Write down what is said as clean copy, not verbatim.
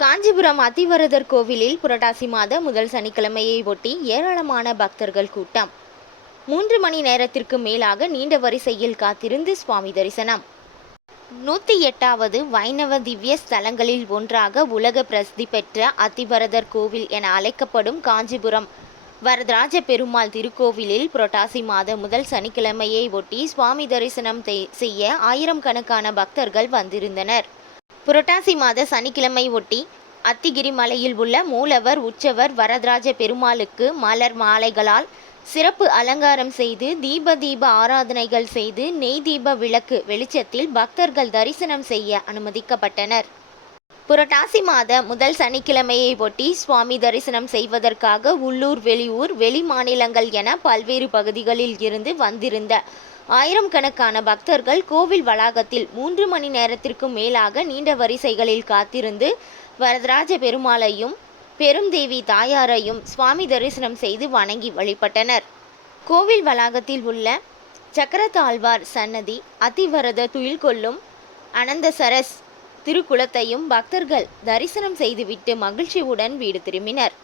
காஞ்சிபுரம் அத்திவரதர் கோவிலில் புரட்டாசி மாத முதல் சனிக்கிழமையை ஒட்டி ஏராளமான பக்தர்கள் கூட்டம். 3 மணி நேரத்திற்கு மேலாக நீண்ட வரிசையில் காத்திருந்து சுவாமி தரிசனம். 108வது வைணவ திவ்ய ஸ்தலங்களில் ஒன்றாக உலக பிரசித்தி பெற்ற அத்திவரதர் கோவில் என அழைக்கப்படும் காஞ்சிபுரம் வரதராஜ பெருமாள் திருக்கோவிலில் புரட்டாசி மாத முதல் சனிக்கிழமையை ஒட்டி சுவாமி தரிசனம் செய்ய ஆயிரக்கணக்கான பக்தர்கள் வந்திருந்தனர். புரட்டாசி மாத சனிக்கிழமை ஒட்டி அத்திகிரி மலையில் உள்ள மூலவர் உற்சவர் வரதராஜ பெருமாளுக்கு மலர் மாலைகளால் சிறப்பு அலங்காரம் செய்து தீப ஆராதனைகள் செய்து நெய் தீப விளக்கு வெளிச்சத்தில் பக்தர்கள் தரிசனம் செய்ய அனுமதிக்கப்பட்டனர். புரட்டாசி மாத முதல் சனிக்கிழமையை ஒட்டி சுவாமி தரிசனம் செய்வதற்காக உள்ளூர், வெளியூர், வெளி மாநிலங்கள் என பல்வேறு பகுதிகளில் இருந்து வந்திருந்த ஆயிரக்கணக்கான பக்தர்கள் கோவில் வளாகத்தில் 3 மணி நேரத்திற்கும் மேலாக நீண்ட வரிசைகளில் காத்திருந்து வரதராஜ பெருமாளையும் பெருந்தேவி தாயாரையும் சுவாமி தரிசனம் செய்து வணங்கி வழிபட்டனர். கோவில் வளாகத்தில் உள்ள சக்கரத்தாழ்வார் சன்னதி, அத்திவரத துயில் கொள்ளும் அனந்தசரஸ் திருக்குளத்தையும் பக்தர்கள் தரிசனம் செய்துவிட்டு மகிழ்ச்சியுடன் வீடு திரும்பினர்.